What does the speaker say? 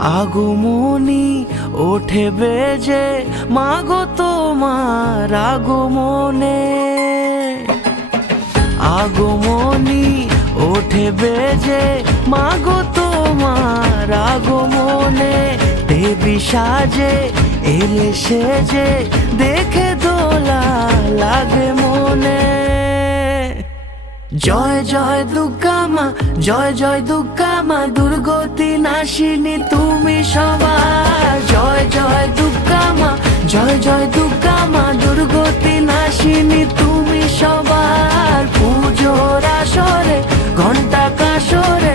আগমনী ওঠে বেজে, মাগো তোমার আগমনে। আগমনী ওঠে বেজে, মাগো তোমার আগমনে। দেবী সাজে এলে সেজে, দেখে দোলা লাগে মনে। জয় জয় দুর্গা মা, জয় জয় দুর্গা মা, দুর্গতি নাশিনী তুমি সবার। জয় জয় দুর্গা মা, জয় জয় দুর্গা মা, দুর্গতি নাশিনী তুমি সবার। পুজোর আসরে ঘণ্টা কাসরে